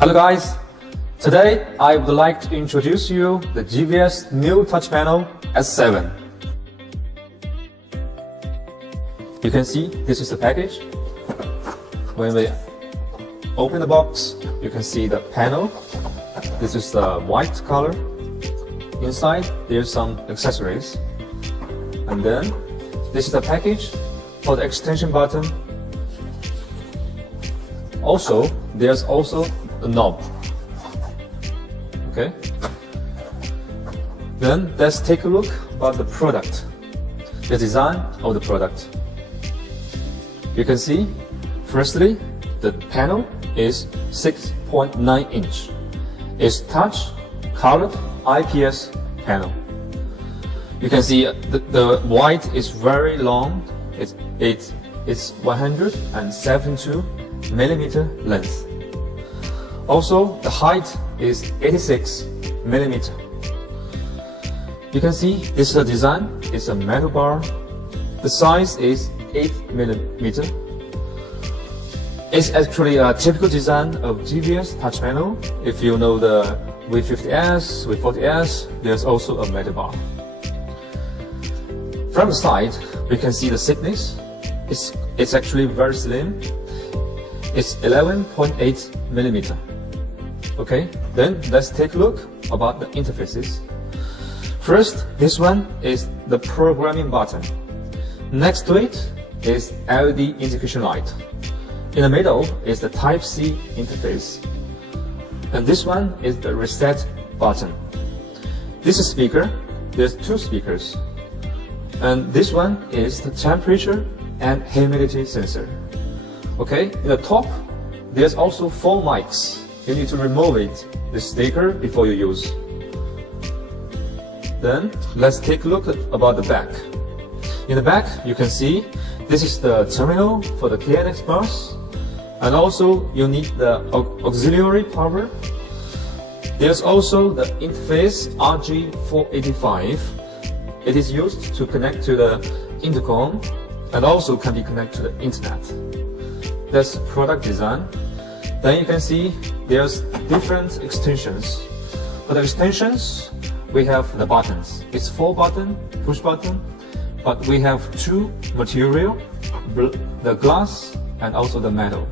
Hello guys, today I would like to introduce you the GVS new touch panel S7. You can see this is the package. When we open the box, you can see the panel. This is the white color. Inside there's some accessories. And then this is the package for the extension button. Also, there's also the knob. Okay. Then let's take a look about the product, the design of the product. You can see, firstly, the panel is 6.9 inch. It's touch colored IPS panel. You can see the white is very long. It's 172 millimeter length. Also, the height is 86 millimeter. You can see this is a design. It's a metal bar. The size is 8 millimeter. It's actually a typical design of GVS touch panel. If you know the V50S, V40S, there's also a metal bar. From the side, we can see the thickness. It's actually very slim. It's 11.8 millimeter. Okay, then let's take a look about the interfaces. First, this one is the programming button. Next to it is LED indication light. In the middle is the Type-C interface. And this one is the reset button. This is speaker. There's two speakers. And this one is the temperature and humidity sensor. Okay, in the top, there's also 4 mics. You need to remove it, the sticker, before you use. Then, let's take a look about the back. In the back, you can see this is the terminal for the KNX bus. And also, you need the auxiliary power. There's also the interface RG485. It is used to connect to the intercom and also can be connected to the internet. That's the product design. Then you can see there's different extensions. For the extensions, we have the buttons. It's 4 button, push button, but we have 2 material, the glass and also the metal.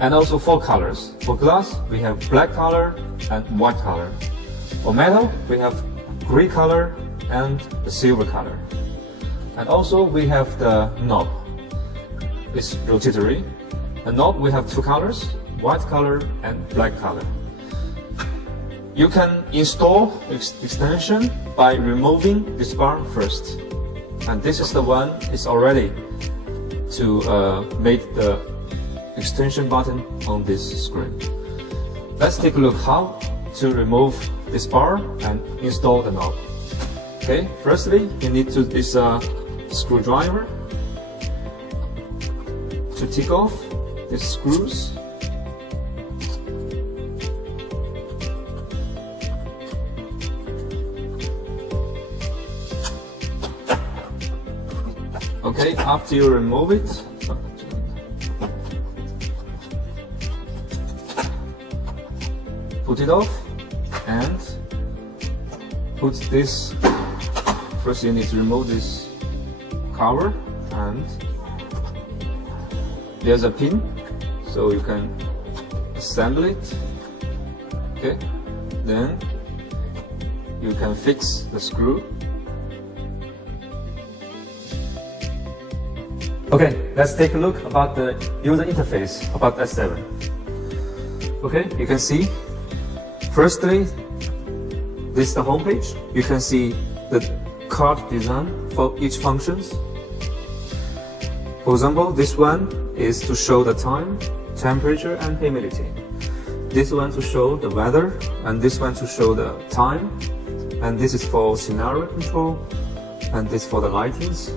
And also 4 colors. For glass, we have black color and white color. For metal, we have gray color and the silver color. And also we have the knob. It's rotatory. The knob we have 2 colors, white color and black color. You can install extension by removing this bar first. And this is the one is already to make the extension button on this screen. Let's take a look how to remove this bar and install the knob. Okay, firstly, you need to this screwdriver to take off the screws. Okay, after you remove it, put it off and put this. First you need to remove this cover, and there's a pin so you can assemble it. Okay, then you can fix the screw. Okay, let's take a look about the user interface about S7. Okay, you can see firstly this is the home page. You can see the card design for each functions. For example, this one is to show the time, temperature and humidity. This one to show the weather, and this one to show the time. And this is for scenario control, and this for the lightings,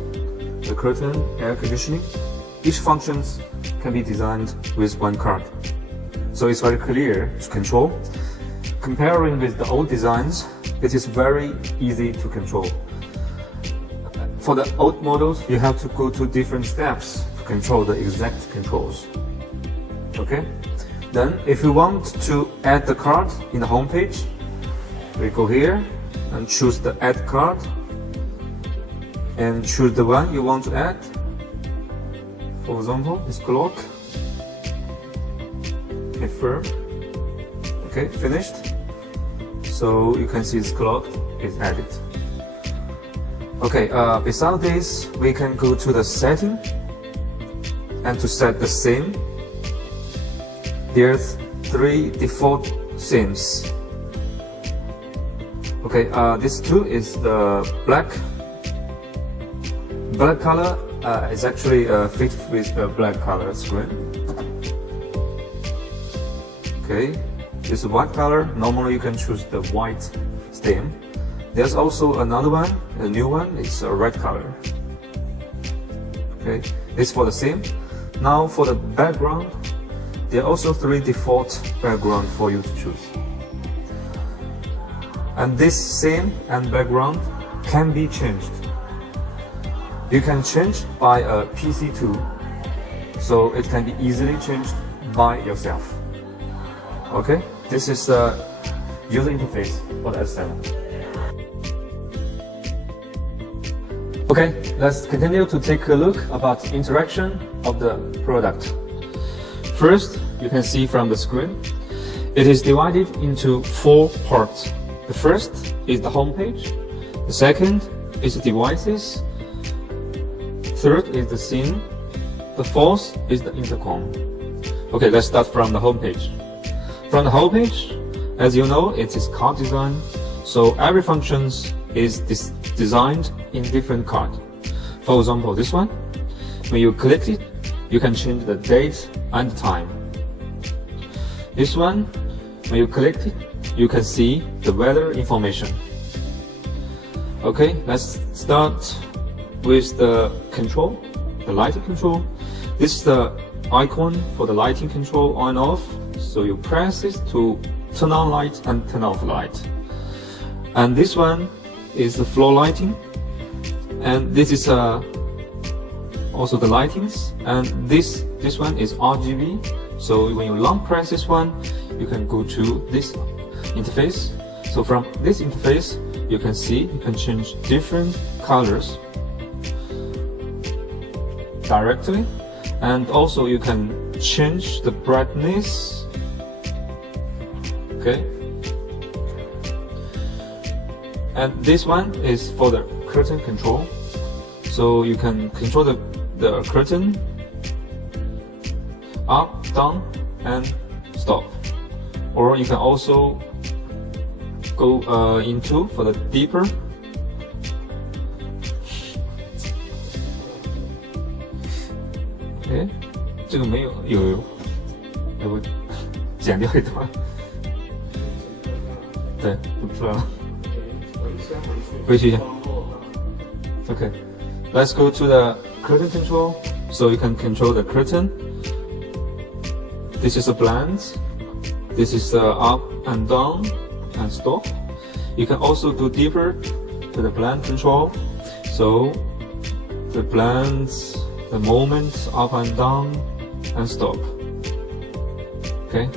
the curtain, air conditioning. Each functions can be designed with one card. So it's very clear to control. Comparing with the old designs, it is very easy to control. For the old models, you have to go to different steps to control the exact controls. Okay? Then if you want to add the card in the home page, we go here and choose the add card and choose the one you want to add. For example, this clock. Confirm. Okay, finished. So you can see this clock is added. Okay, beside this, we can go to the setting, and to set the theme, there's 3 default themes. Okay, this two is the black color. Is actually fit with the black color screen. Okay, this white color. Normally you can choose the white theme. There's also another one, a new one. It's a red color. Okay, this for the theme. Now for the background, there are also 3 default background for you to choose. And this theme and background can be changed. You can change by a PC tool, so it can be easily changed by yourself. Okay, this is the user interface for the S7. Okay, let's continue to take a look about the interaction of the product. First, you can see from the screen, it is divided into 4 parts. The first is the home page. The second is the devices. Third is the scene. The fourth is the intercom. Okay, let's start from the home page. From the home page, as you know, it is card design, so every function is designed in different card. For example, this one, when you click it, you can change the date and time. This one, when you click it, you can see the weather information. Okay, let's start with the control, the lighting control. This is the icon for the lighting control on and off. So you press this to turn on light and turn off light. And this one is the floor lighting. And this is also the lightings. And this one is RGB. So when you long press this one, you can go to this interface. So from this interface, you can see you can change different colors directly, and also you can change the brightness. Okay, and this one is for the curtain control, so you can control the curtain up, down, and stop. Or you can also go into for the deeper.哎，这个没有，有，要不剪掉一段？对，不出来了。回去一下。Okay, let's go to the curtain control. So you can control the curtain. This is a blend. This is up and down and stop. You can also go deeper to the blend control. So the blends, the movement up and down and stop. Okay.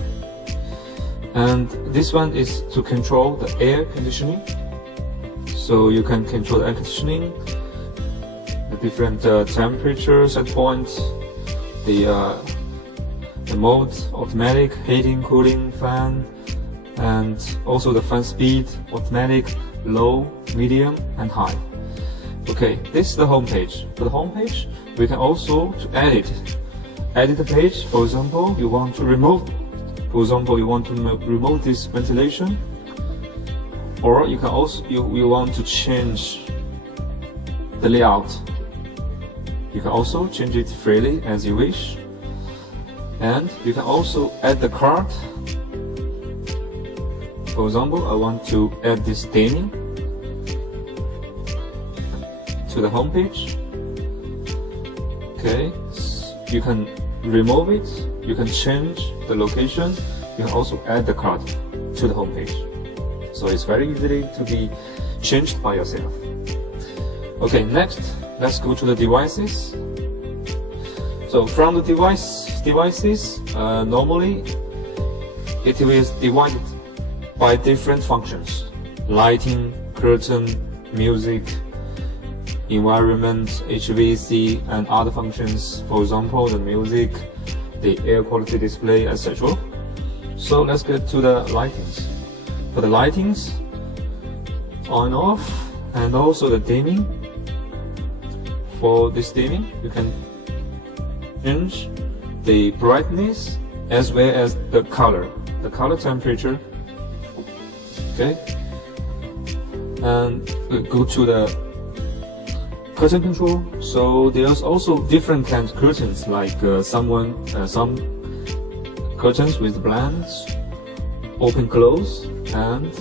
And this one is to control the air conditioning. So you can control the air conditioning, the different temperature set points, the mode, automatic, heating, cooling, fan, and also the fan speed, automatic, low, medium, and high. Okay, this is the home page. For the home page, we can also edit the page. For example, you want to remove this ventilation, or you can also you want to change the layout. You can also change it freely as you wish, and you can also add the card. For example, I want to add this staining to the home page. Okay, you can remove it, you can change the location, you can also add the card to the home page. So it's very easily to be changed by yourself. Okay, next, let's go to the devices. So from the devices, normally it is divided by different functions: lighting, curtain, music, environment, HVAC, and other functions. For example, the music, the air quality display, etc. So let's get to the lightings. For the lightings, on off, and also the dimming. For this dimming, you can change the brightness as well as the color temperature. Okay, and we go to the curtain control. So there's also different kinds of curtains, like some curtains with blinds, open close, and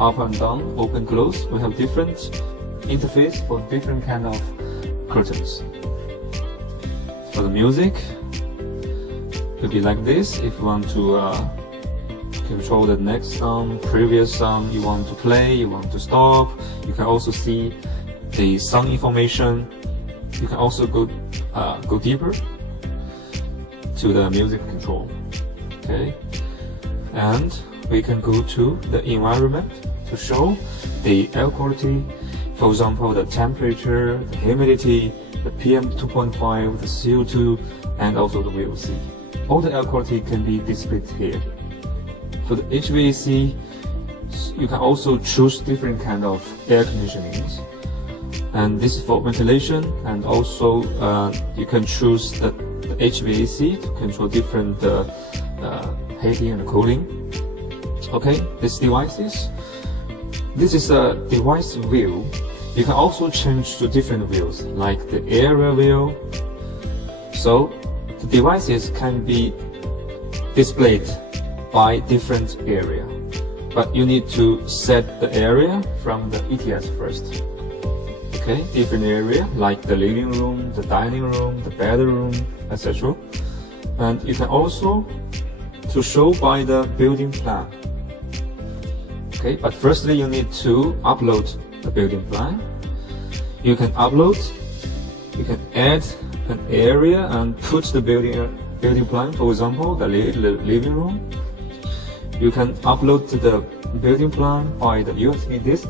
up and down, open close. We have different interface for different kind of curtains. For the music, it could be like this. If you want to control the next song, previous song you want to play, you want to stop, you can also see the song information. You can also go deeper to the music control. Okay, and we can go to the environment to show the air quality. For example, the temperature, the humidity, the PM 2.5, the CO2, and also the VOC. All the air quality can be displayed here. For the HVAC, you can also choose different kind of air conditionings. And this is for ventilation, and also you can choose the HVAC to control different heating and cooling. Okay, this is a device view. You can also change to different views, like the area view. So the devices can be displayed by different area, but you need to set the area from the ETS first. Okay, different area like the living room, the dining room, the bedroom, etc. And you can also to show by the building plan. Okay, but firstly you need to upload the building plan. You can add an area and put the building plan. For example, the living room. You can upload the building plan by the USB disk,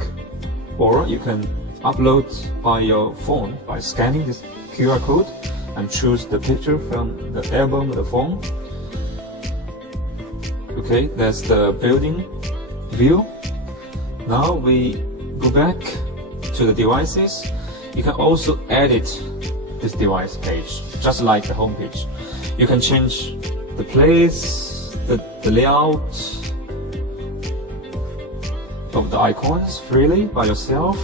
or you can upload by your phone by scanning this QR code and choose the picture from the album of the phone. Okay, that's the building view. Now we go back to the devices. You can also edit this device page, just like the home page. You can change the place, the layout of the icons freely by yourself.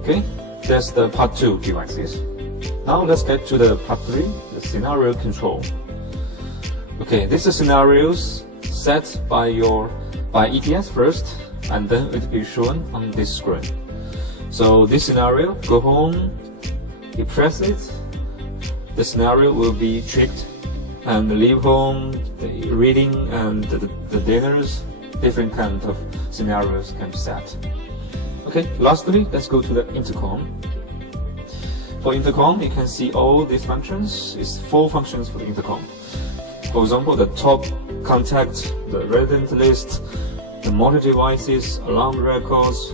Okay, that's the part 2 devices. Now let's get to the part 3, the scenario control. Okay, this is scenarios set by ETS first, and then it will be shown on this screen. So this scenario, go home, you press it, the scenario will be tricked, and leave home, the reading and the dinners, different kind of scenarios can be set. Okay, lastly, let's go to the intercom. For intercom, you can see all these functions. It's 4 functions for the intercom. For example, the top contact, the resident list, the multi devices, alarm records,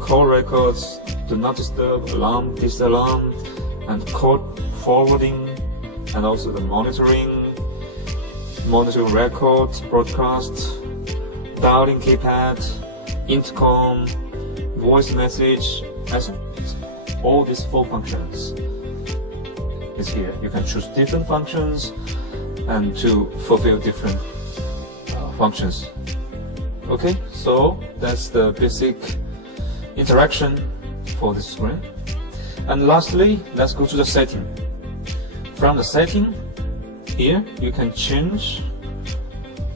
call records, do not disturb, alarm, disalarm, and call forwarding, and also the monitoring records, broadcast, dialing keypad, intercom, voice message, as all these 4 functions is here. You can choose different functions and to fulfill different functions. Okay, so that's the basic interaction for the screen. And lastly, let's go to the setting. From the setting, here you can change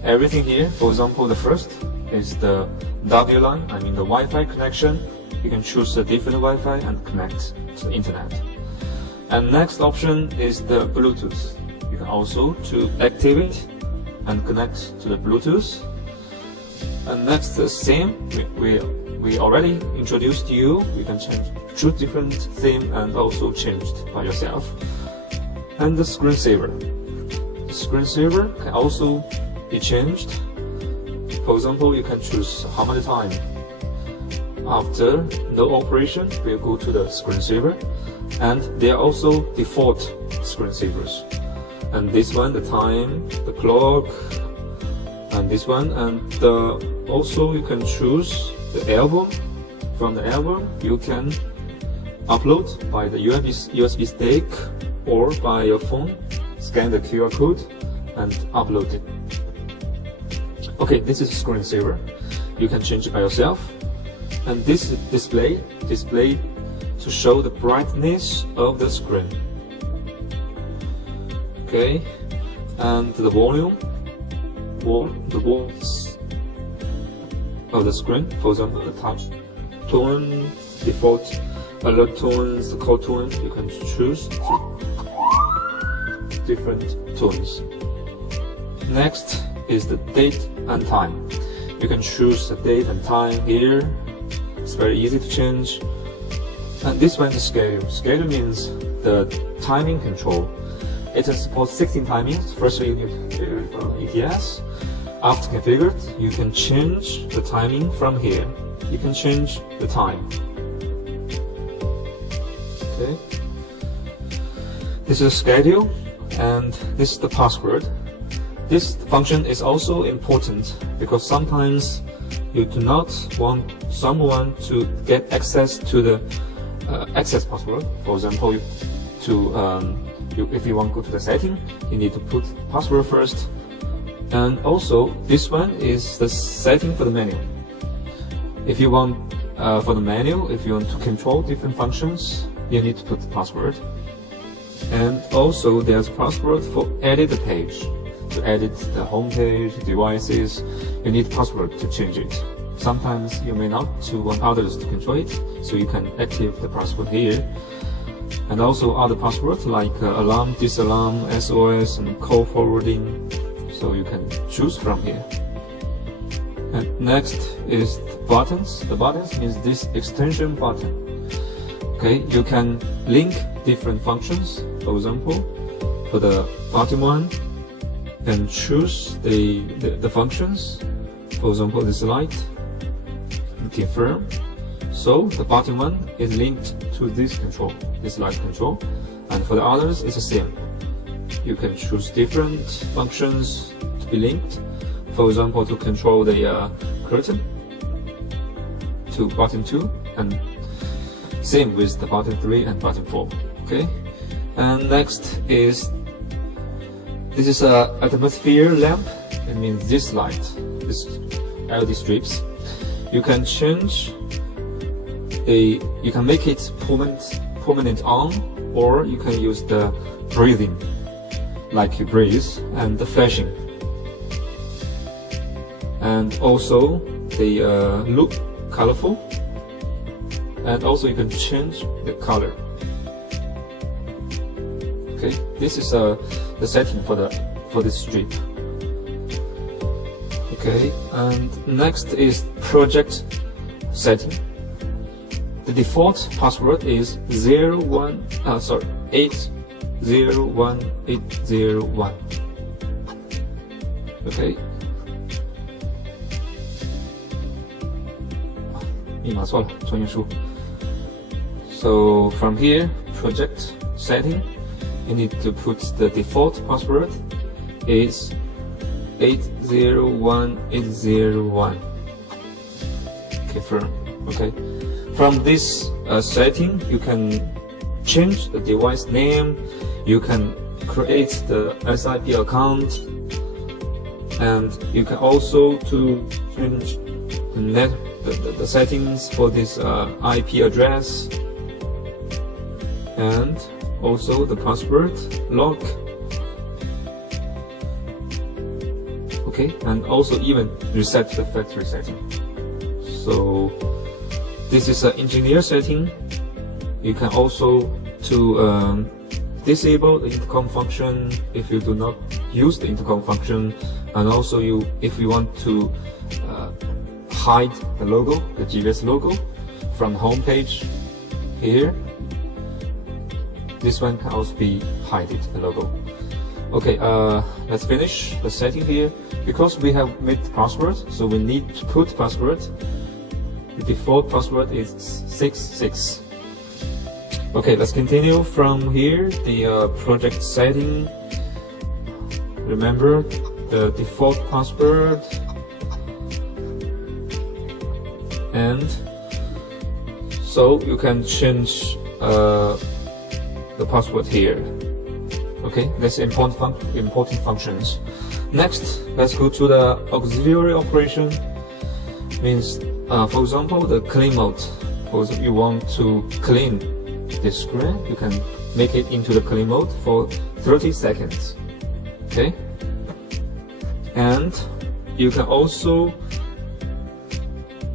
everything here. For example, the first is the WLAN, the Wi-Fi connection. You can choose a different Wi-Fi and connect to the internet. And next option is the Bluetooth. You can also to activate and connect to the Bluetooth. And next, the theme, we already introduced you. You can choose different theme and also change it by yourself. And the screensaver. screensaver can also be changed. For example, you can choose how many times after no operation we'll go to the screensaver, and there are also default screensavers. And this one, the time, the clock, and this one, and also you can choose the album. From the album, you can upload by the USB stick or by your phone, scan the QR code and upload it. Okay, this is screensaver. You can change it by yourself. And this is display to show the brightness of the screen. Okay, and the volume of the screen. For example, the touch tone, default alert tones, the call tone, you can choose different tones. Next is the date and time. You can choose the date and time here. It's very easy to change. And this one is schedule. Schedule means the timing control. It supports 16 timings. Firstly, you need to configure it from ETS. After configured, you can change the timing from here. You can change the time. Okay. This is a schedule, and this is the password. This function is also important because sometimes you do not want someone to get access to the access password. For example, if you want to go to the setting, you need to put password first. And also, this one is the setting for the menu. If you want for the menu, if you want to control different functions, you need to put the password. And also, there's password for edit the page. To edit the home page, devices, you need password to change it. Sometimes you may not want others to control it, so you can activate the password here. And also other passwords like alarm, disalarm, SOS, and call forwarding, so you can choose from here. And next is the buttons. The buttons means this extension button. Okay, you can link different functions. For example, for the bottom one, you can choose the functions. For example, this light, confirm. So the bottom one is linked to this control, this light control, and for the others it's the same. You can choose different functions to be linked. For example, to control the curtain to button 2, and same with the button 3 and button 4. Okay, and next is this is a atmosphere lamp. It means this light, this LED strips. You can change you can make it permanent on, or you can use the breathing, like you breathe, and the flashing. And also they look colorful, and also you can change the color. Okay, this is the setting for this strip. Okay, and next is project setting. The default password is 801801. Okay. 密码错了，重新输。So from here, project setting, you need to put the default password is 801801. Confirm. Okay. From this setting, you can change the device name, you can create the SIP account, and you can also to change the settings for this IP address, and also the password lock. Okay, and also even reset the factory setting. So this is an engineer setting. You can also to disable the intercom function if you do not use the intercom function, and also if you want to hide the logo, the GVS logo, from the home page here. This one can also be hidden, the logo. Okay, let's finish the setting here. Because we have made password, so we need to put password. The default password is 66. Okay, let's continue from here. The project setting. Remember the default password. And so you can change the password here. Okay, that's important functions. Next, let's go to the auxiliary operation. Means, for example, the clean mode. For example, you want to clean the screen, you can make it into the clean mode for 30 seconds. Okay, and you can also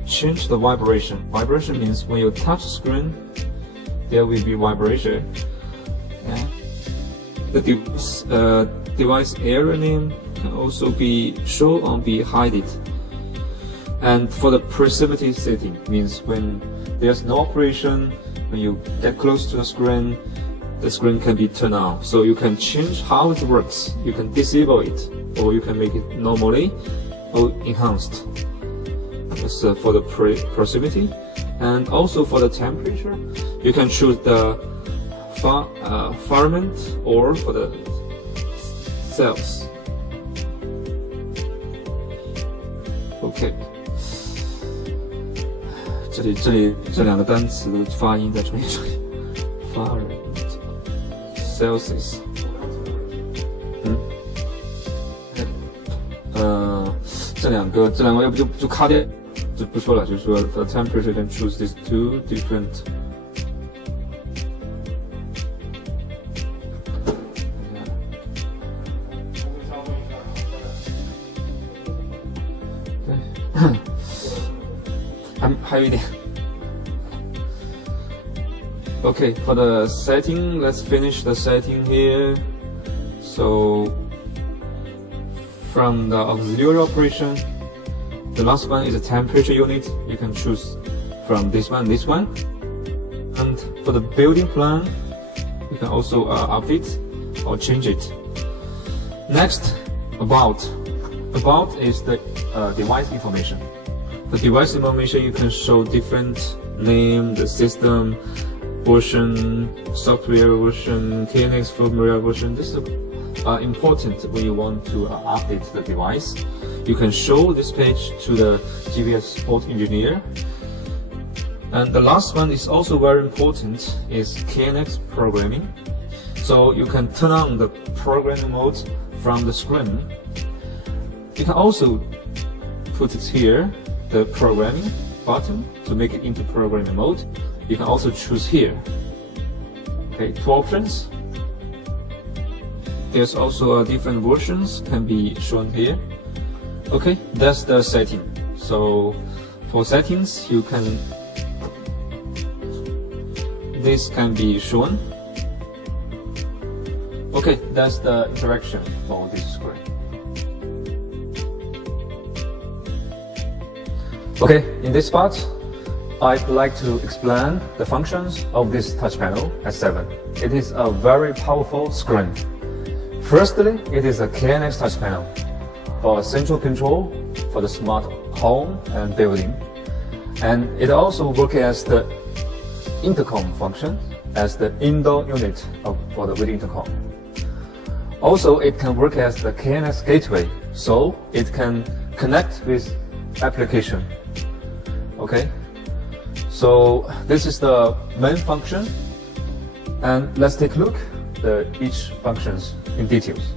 change the vibration. Vibration means when you touch the screen, there will be vibration. Yeah. The device area name can also be shown or be hidden. And for the proximity setting, means when there's no operation, when you get close to the screen can be turned on. So you can change how it works. You can disable it, or you can make it normally or enhanced. That's for the proximity. And also for the temperature, you can choose the Fahrenheit or for the Celsius. Okay. 这里这两个单词的发音再重新说一遍。Fahrenheit, Celsius。这两个要不就卡掉，就不说了，就是说 for temperature you can choose these two different。还有一点。Okay, for the setting, let's finish the setting here. So, from the auxiliary operation, the last one is a temperature unit. You can choose from this one. And for the building plan, you can also update or change it. Next, about. About is the device information. The device information, you can show different name, the system, version, software version, KNX firmware version. This is important when you want to update the device. You can show this page to the GVS support engineer. And the last one is also very important, is KNX programming. So you can turn on the programming mode from the screen. You can also put it here, the programming button, to make it into programming mode. You can also choose here. Okay, two options. There's also different versions can be shown here. Okay, that's the setting. So for settings, this can be shown. Okay, that's the interaction for this screen. Okay, in this part, I'd like to explain the functions of this touch panel S7. It is a very powerful screen. Firstly, it is a KNX touch panel for central control for the smart home and building. And it also works as the intercom function, as the indoor unit for the video intercom. Also, it can work as the KNX gateway, so it can connect with application. Okay, so this is the main function, and let's take a look at each functions in details.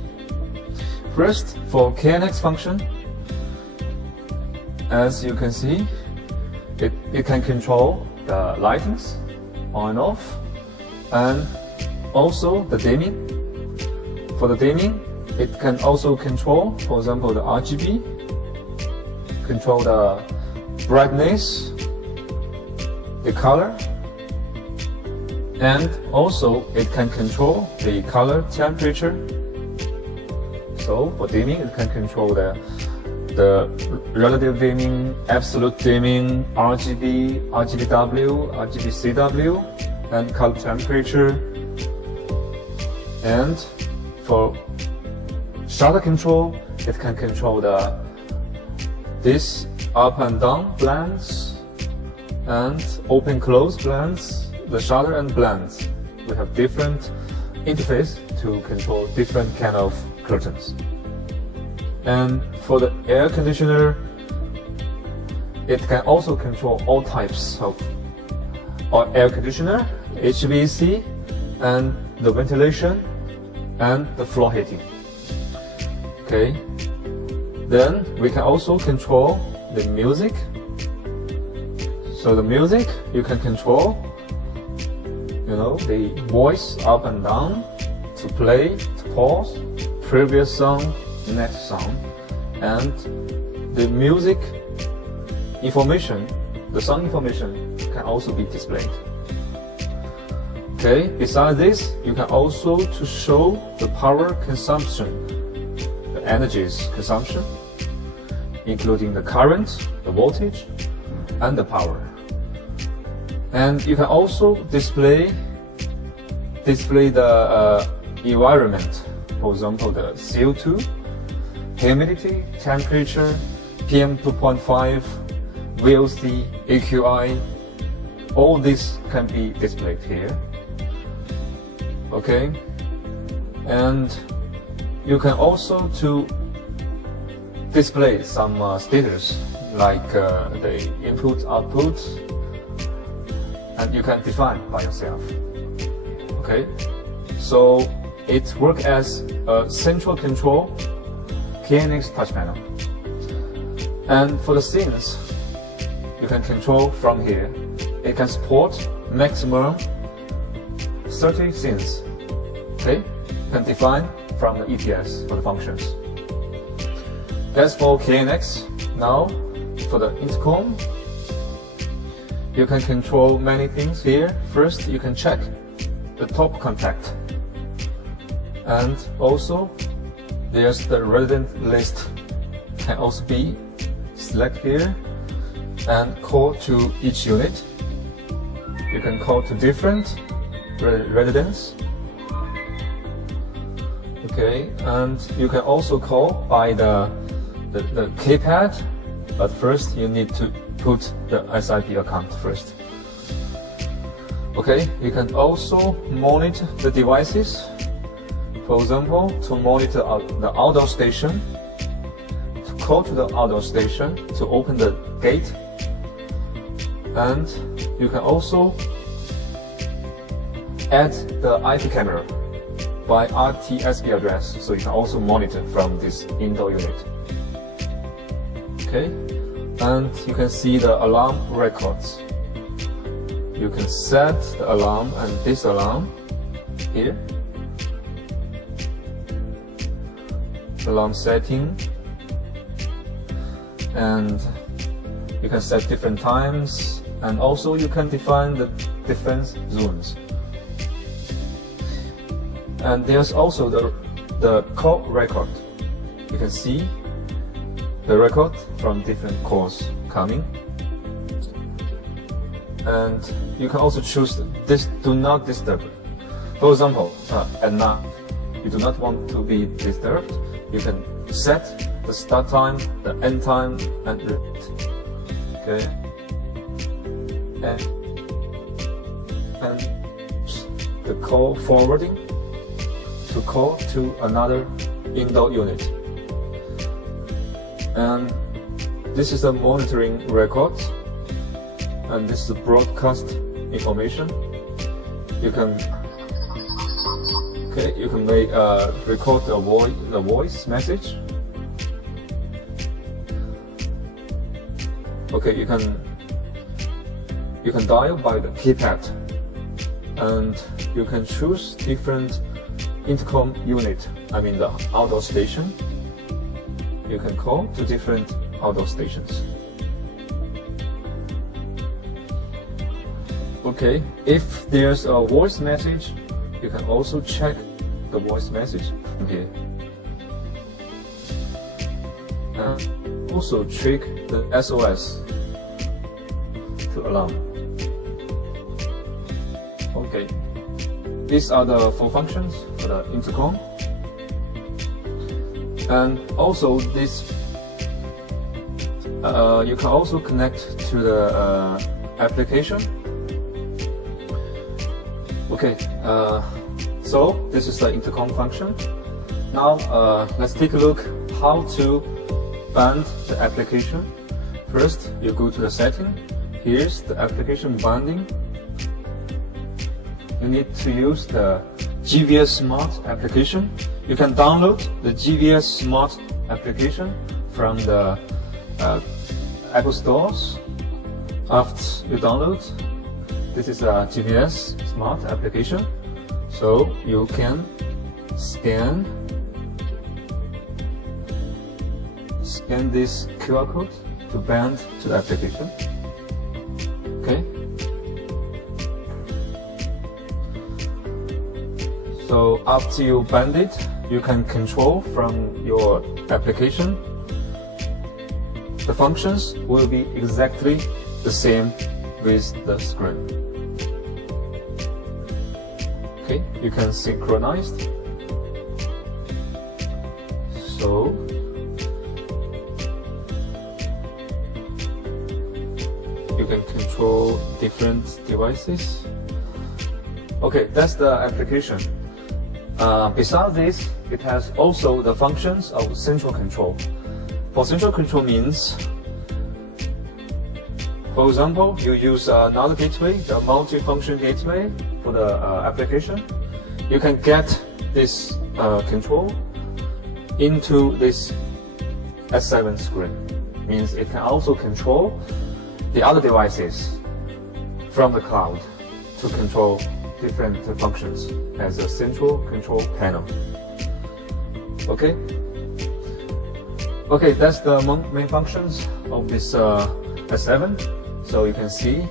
First, for KNX function, as you can see, it can control the lightings on and off, and also the dimming. For the dimming, it can also control, for example, the RGB, control the brightness, the color, and also it can control the color temperature. So for dimming, it can control the relative dimming, absolute dimming, RGB, RGBW, RGBCW, and color temperature. And for shutter control, it can control this up and down blinds and open close blinds, the shutter and blinds. We have different interface to control different kind of curtains. And for the air conditioner, it can also control all types of air conditioner, HVAC, and the ventilation and the floor heating. Okay. Then we can also control the music. So the music you can control, the voice up and down, to play, to pause, previous song, next song, and the music information, the sound information can also be displayed. Okay, besides this, you can also to show the power consumption, the energies consumption, including the current, the voltage, and the power. And you can also display the environment, for example, the CO2, humidity, temperature, PM 2.5, VOC, AQI, all this can be displayed here. Okay, and you can also to display some status like the input, output, and you can define by yourself. Okay, so it works as a central control KNX touch panel. And for the scenes, you can control from here. It can support maximum 30 scenes. Okay, you can define from the ETS for the functions. That's for KNX. Now, for the intercom, you can control many things here. First, you can check the top contact, and also there's the resident list can also be select here and call to each unit. You can call to different residents. Okay, and you can also call by the keypad, but first you need to put the SIP account first. Okay, you can also monitor the devices. For example, to monitor the outdoor station, to call to the outdoor station, to open the gate, and you can also add the IP camera by RTSP address, so you can also monitor from this indoor unit. Okay, and you can see the alarm records. You can set the alarm and disalarm here. Alarm setting, and you can set different times, and also you can define the different zones. And there's also the call record. You can see the record from different calls coming, and you can also choose this do not disturb. For example, at night you do not want to be disturbed. You can set the start time, the end time, and repeat. Okay, and the call forwarding to call to another indoor unit. And this is the monitoring record, and this is the broadcast information. You can make record the voice message. Okay, you can dial by the keypad, and you can choose different intercom unit. I mean the outdoor station. You can call to different outdoor stations. Okay, if there's a voice message, you can also check the voice message from here. And also check the SOS to alarm. Okay, these are the 4 functions for the intercom. And also this, you can also connect to the application. Okay, so this is the intercom function. Now let's take a look how to band the application. First, you go to the setting. Here's the application banding. You need to use the GVS Smart application. You can download the GVS Smart application from the Apple stores. After you download, this is a GVS Smart application. So you can scan this QR code to band to the application. Okay. So after you band it, you can control from your application. The functions will be exactly the same with the screen. Okay, you can synchronize. So you can control different devices. Okay, that's the application. Besides this, it has also the functions of central control. For central control means, for example, you use another gateway, the multi-function gateway for the application. You can get this control into this S7 screen. Means it can also control the other devices from the cloud to control different functions as a central control panel. Okay. Okay, that's the main functions of this S7. So you can see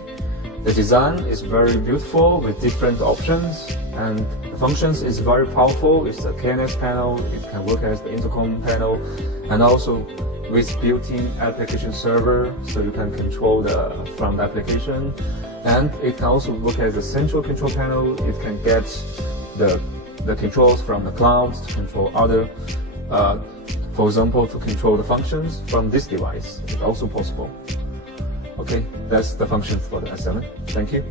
the design is very beautiful with different options, and the functions is very powerful. It's a KNX panel. It can work as the intercom panel, and also with built-in application server, so you can control from the application. And it can also work as a central control panel. It can get the controls from the cloud to control other, for example, to control the functions from this device. It's also possible. Okay, that's the functions for the S7. Thank you.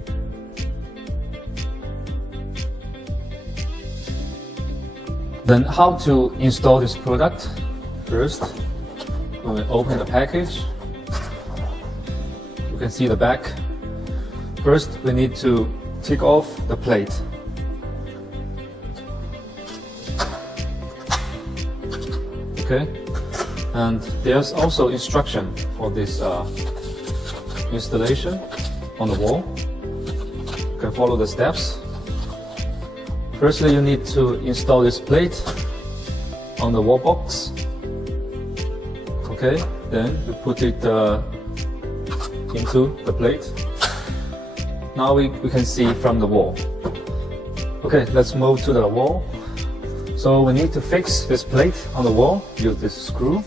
Then how to install this product? First, when we open the package, you can see the back. First, we need to take off the plate. Okay, and there's also instruction for this installation on the wall. You can follow the steps. Firstly, you need to install this plate on the wall box. Okay, then you put it into the plate. Now we can see from the wall. Okay, let's move to the wall. So we need to fix this plate on the wall. Use this screw.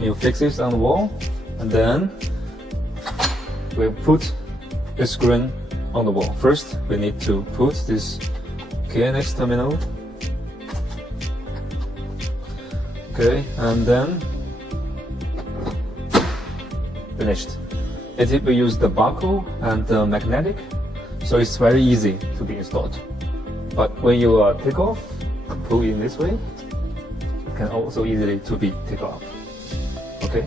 You fix it on the wall, and then we put the screen on the wall. First, we need to put this KNX terminal. Okay, and then finished. We use the barcode and the magnetic, so it's very easy to be installed. But when you take off, pull in this way, it can also easily to be taken off. Okay.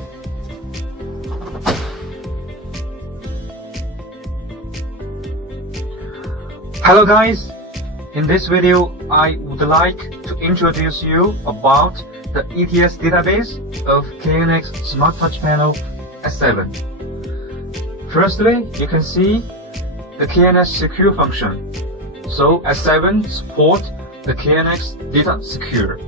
Hello guys, in this video I would like to introduce you about the ETS database of KNX Smart Touch Panel S7. Firstly, you can see the KNX secure function. So S7 support the KNX data secure.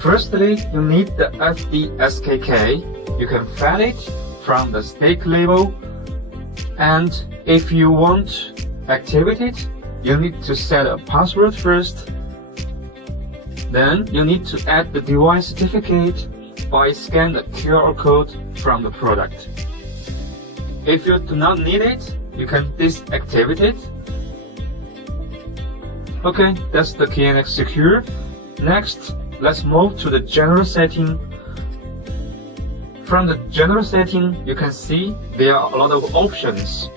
Firstly, you need the FBSKK. You can find it from the stake label, and if you want to activate it, you need to set a password first. Then you need to add the device certificate by scanning the QR code from the product. If you do not need it, you can deactivate it. Okay, that's the KNX secure. Next, let's move to the general setting. From the general setting, you can see there are a lot of options.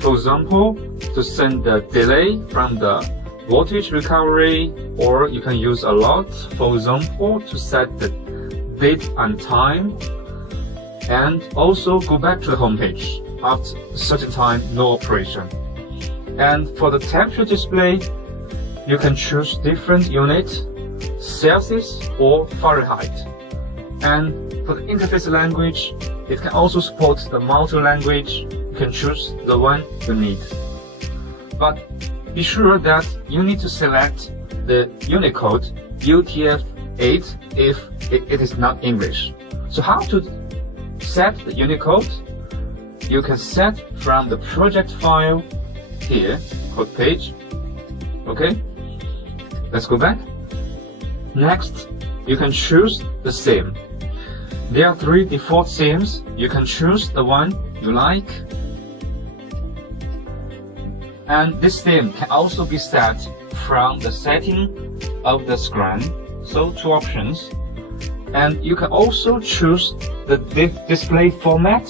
For example, to send the delay from the voltage recovery, or you can use a lot, for example, to set the date and time, and also go back to the home page after a certain time, no operation. And for the temperature display, you can choose different units, Celsius or Fahrenheit. And for the interface language, it can also support the multi-language. You can choose the one you need. But be sure that you need to select the Unicode UTF-8 if it is not English. So how to set the Unicode? You can set from the project file here, code page. Okay, let's go back. Next, you can choose the theme. There are 3 default themes. You can choose the one you like. And this theme can also be set from the setting of the screen. So 2 options. And you can also choose the display format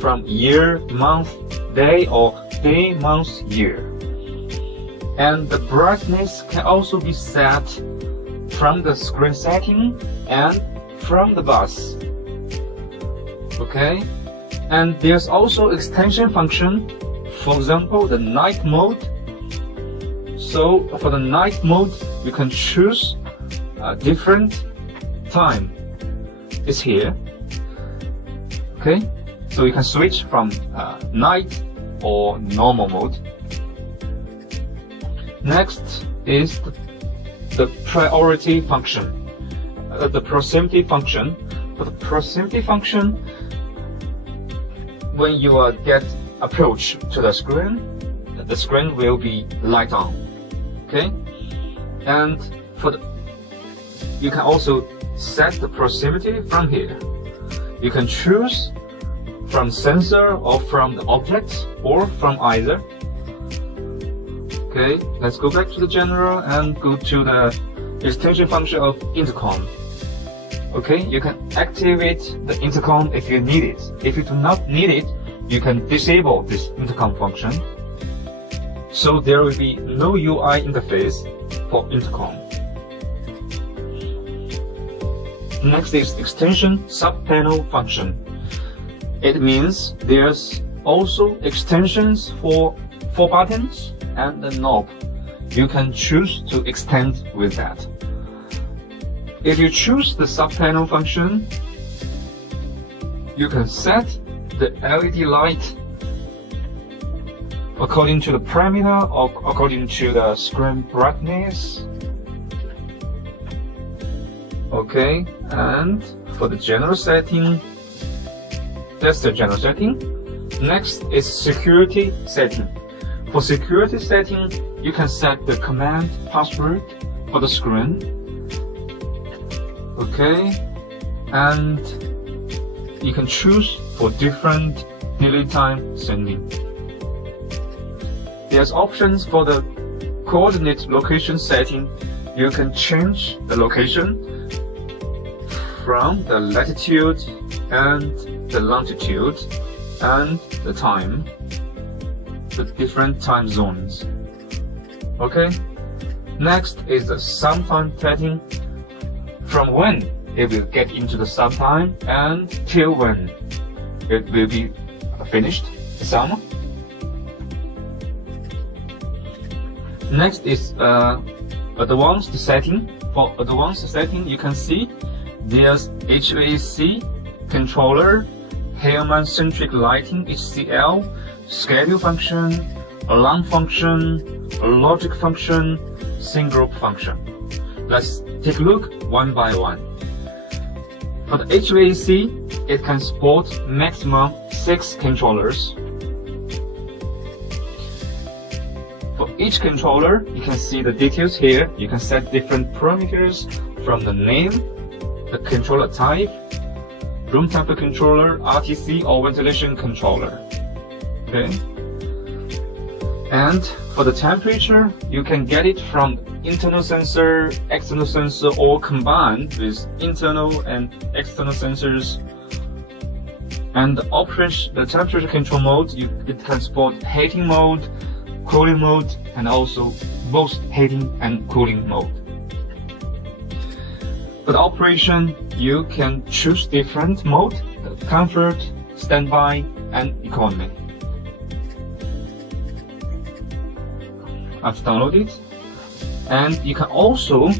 from year, month, day, or day, month, year. And the brightness can also be set from the screen setting and from the bus. Okay, and there's also extension function. For example, the night mode. So for the night mode, you can choose a different time. It's here. Okay, so you can switch from night or normal mode. Next is the priority function, the proximity function. For the proximity function, when you get approach to the screen will be light on. Okay, and you can also set the proximity from here. You can choose from sensor or from the object or from either. Okay, let's go back to the general and go to the extension function of intercom. Okay, you can activate the intercom if you need it. If you do not need it, you can disable this intercom function. So there will be no UI interface for intercom. Next is extension subpanel function. It means there's also extensions for buttons and the knob. You can choose to extend with that. If you choose the subpanel function, you can set the LED light according to the parameter or according to the screen brightness. Okay, and for the general setting, that's the general setting. Next is security setting. For security setting, you can set the command password for the screen. Okay, and you can choose for different delay time sending. There's options for the coordinate location setting. You can change the location from the latitude and the longitude and the time, the different time zones. Okay, next is the sometime setting. From when it will get into the sometime and till when it will be finished, some. Next is advanced setting. For advanced setting, you can see there's HVAC, controller, Hellman-centric lighting, HCL, schedule function, alarm function, logic function, sync group function. Let's take a look one by one. For the HVAC, it can support maximum 6 controllers. For each controller, you can see the details here. You can set different parameters from the name, the controller type, room temperature controller, RTC or ventilation controller. Okay. And For the temperature, you can get it from internal sensor, external sensor, or combined with internal and external sensors. And the temperature control mode, it can support heating mode, cooling mode, and also both heating and cooling mode. For the operation, you can choose different mode: comfort, standby, and economy. I've downloaded it, and you can also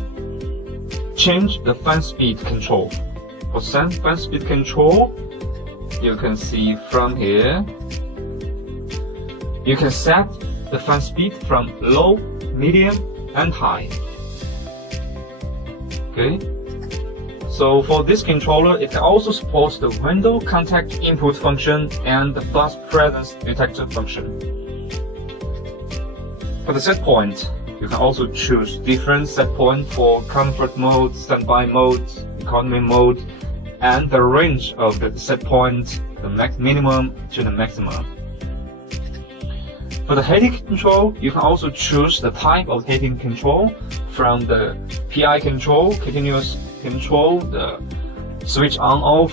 change the fan speed control. For fan speed control, you can see from here, you can set the fan speed from low, medium, and high. Okay. So for this controller, it can also support the window contact input function and the bus presence detector function. For the set point, you can also choose different set point for comfort mode, standby mode, economy mode, and the range of the set point, the minimum to the maximum. For the heating control, you can also choose the type of heating control from the PI control, continuous control, the switch on-off,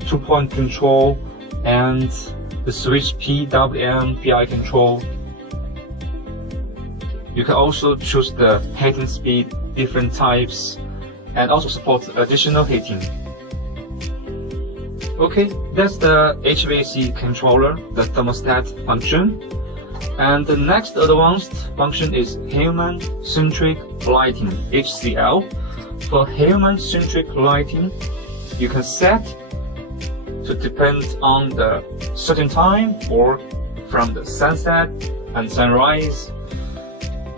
2-point control, and the switch PWM PI control. You can also choose the heating speed, different types, and also support additional heating. Okay, that's the HVAC controller, the thermostat function. And the next advanced function is human-centric lighting, HCL. For human-centric lighting, you can set to depend on the certain time or from the sunset and sunrise.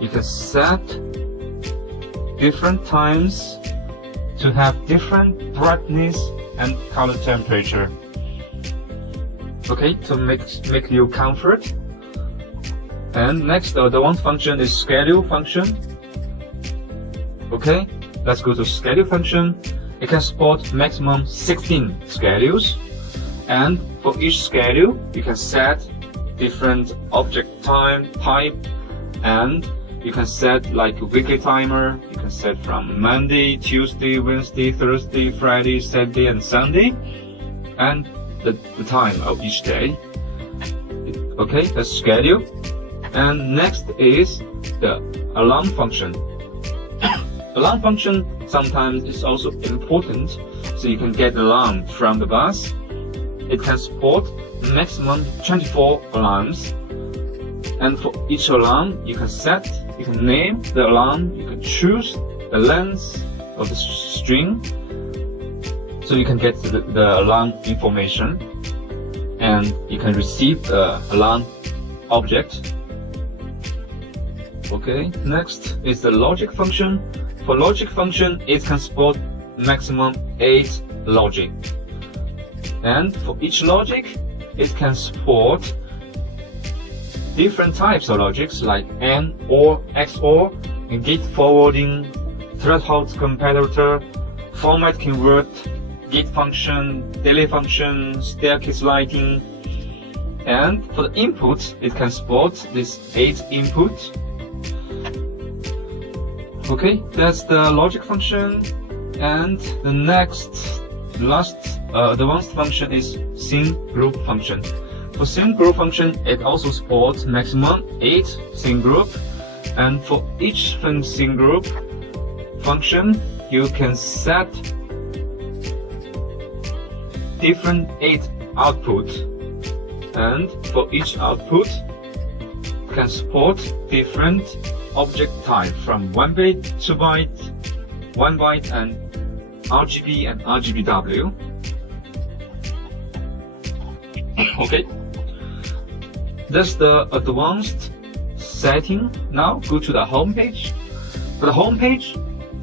You can set different times to have different brightness and color temperature. Okay, to make you comfort. And next, the advanced function is schedule function. Okay, let's go to schedule function. It can support maximum 16 schedules, and for each schedule, you can set different object time type, and you can set like a weekly timer. You can set from Monday, Tuesday, Wednesday, Thursday, Friday, Saturday, and Sunday, and the time of each day. Okay, that's schedule. And next is the alarm function. Alarm function sometimes is also important, so you can get alarm from the bus. It can support maximum 24 alarms, and for each alarm you can name the alarm, you can choose the length of the string, so you can get the alarm information, and you can receive the alarm object. Okay, next is the logic function. For logic function, it can support maximum 8 logic. And for each logic, it can support different types of logics like AND, OR, XOR, and gate forwarding, threshold comparator, format convert, gate function, delay function, staircase lighting. And for the input, it can support this 8 input. Okay, that's the logic function. And the last advanced function is scene group function. For scene group function, it also supports maximum 8 scene group. And for each scene group function, you can set different 8 output. And for each output, can support different object type from 1 byte, 2 byte, 1 byte, and RGB and RGBW. Okay, that's the advanced setting. Now go to the home page. For the home page,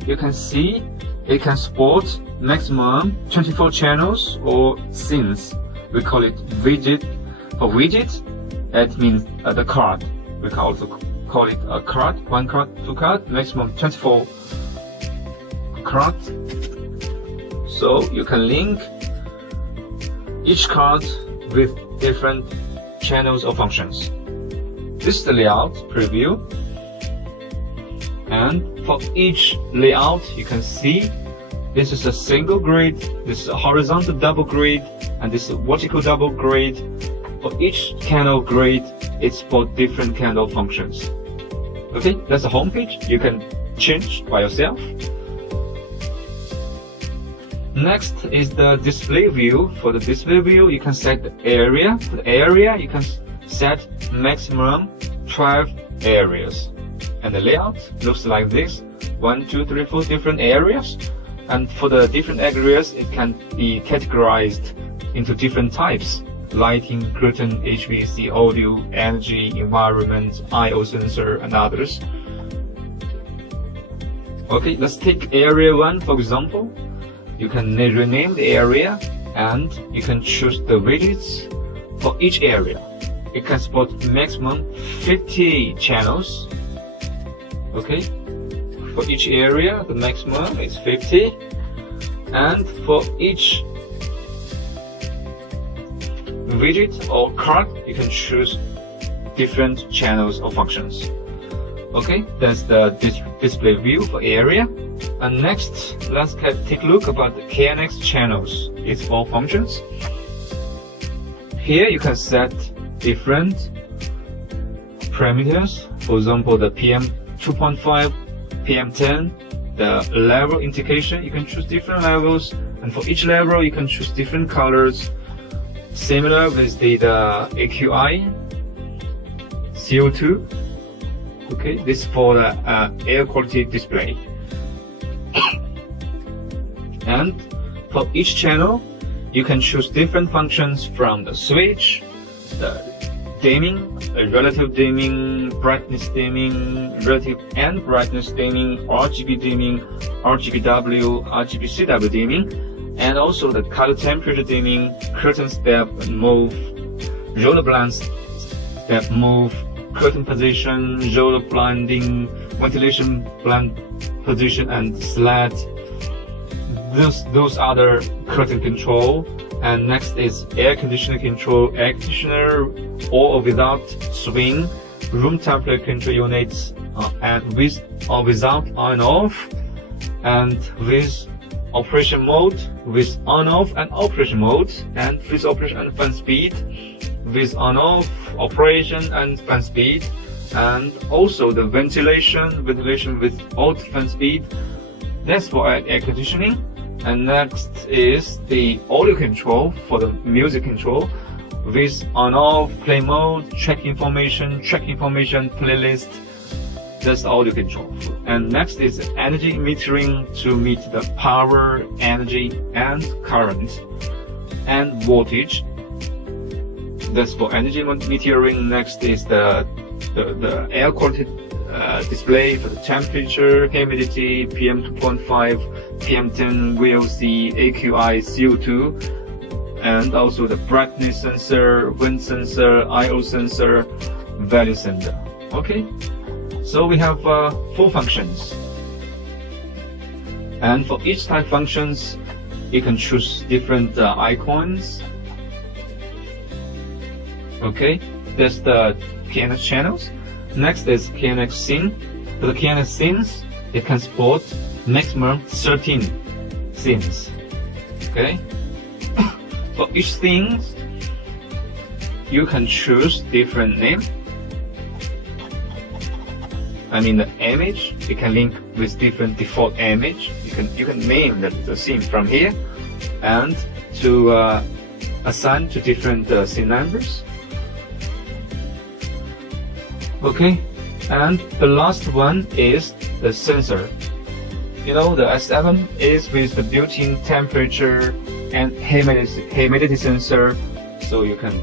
you can see it can support maximum 24 channels or scenes. We call it widget. For widget, that means the card. We can also call it a card, 1 card, 2 card, maximum 24 cards. So you can link each card with different channels or functions. this is the layout preview, and for each layout you can see this is a single grid, this is a horizontal double grid, and this is a vertical double grid. For each kind of grid, it's for different kind of functions. Okay, that's the home page. You can change by yourself. Next is the display view. For the display view, you can set the area. For the area, you can set maximum 12 areas. And the layout looks like this: 1, 2, 3, 4 different areas. And for the different areas, it can be categorized into different types: lighting, curtain, HVAC, audio, energy, environment, I/O sensor, and others. Okay, let's take area 1 for example. You can rename the area, and you can choose the widgets for each area. It can support maximum 50 channels. Okay, for each area, the maximum is 50, and for each widget or card, you can choose different channels or functions. Okay, that's the display view for area. And next, let's take a look about the KNX channels. It's for functions. Here you can set different parameters. For example, the PM 2.5, PM 10, the level indication, you can choose different levels, and for each level you can choose different colors. Similar with the AQI, CO2. Okay, this is for the air quality display. And for each channel, you can choose different functions from the switch, the dimming, relative dimming, brightness dimming, relative and brightness dimming, RGB dimming, RGBW, RGBCW dimming, and also the color temperature dimming, curtain step move, roller blind step move, curtain position, roller blinding, ventilation blind position, and slat. Those are the curtain control. And next is air conditioner control, air conditioner or without swing, room temperature control units, and with or without on off, and with operation mode, with on off and operation mode, and with operation and fan speed, with on off operation and fan speed, and also the ventilation without fan speed. That's for air conditioning. And next is the audio control for the music control, with on-off, play mode, track information, playlist. That's audio control. And next is energy metering to meet the power, energy, and current, and voltage. That's for energy metering. Next is the air quality display for the temperature, humidity, PM 2.5, PM 10, VOC, AQI, CO2, and also the brightness sensor, wind sensor, I/O sensor, value sensor. Okay, so we have 4 functions, and for each type functions, you can choose different icons. Okay, that's the KNX channels. Next is KNX scene. For the KNX scenes, it can support maximum 13 scenes. Okay. For each scene, you can choose different name. I mean the image. You can link with different default image. You can name the scene from here, and to assign to different scene numbers. Okay, and the last one is the sensor. You know, the S7 is with the built-in temperature and humidity sensor, so you can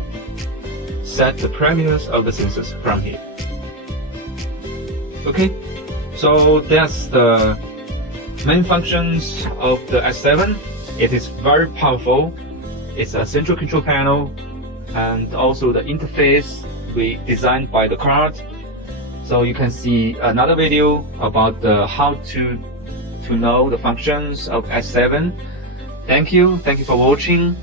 set the parameters of the sensors from here. Okay, so that's the main functions of the S7. It is very powerful. It's a central control panel, and also the interface we designed by the card. So you can see another video about how to know the functions of S7. Thank you for watching.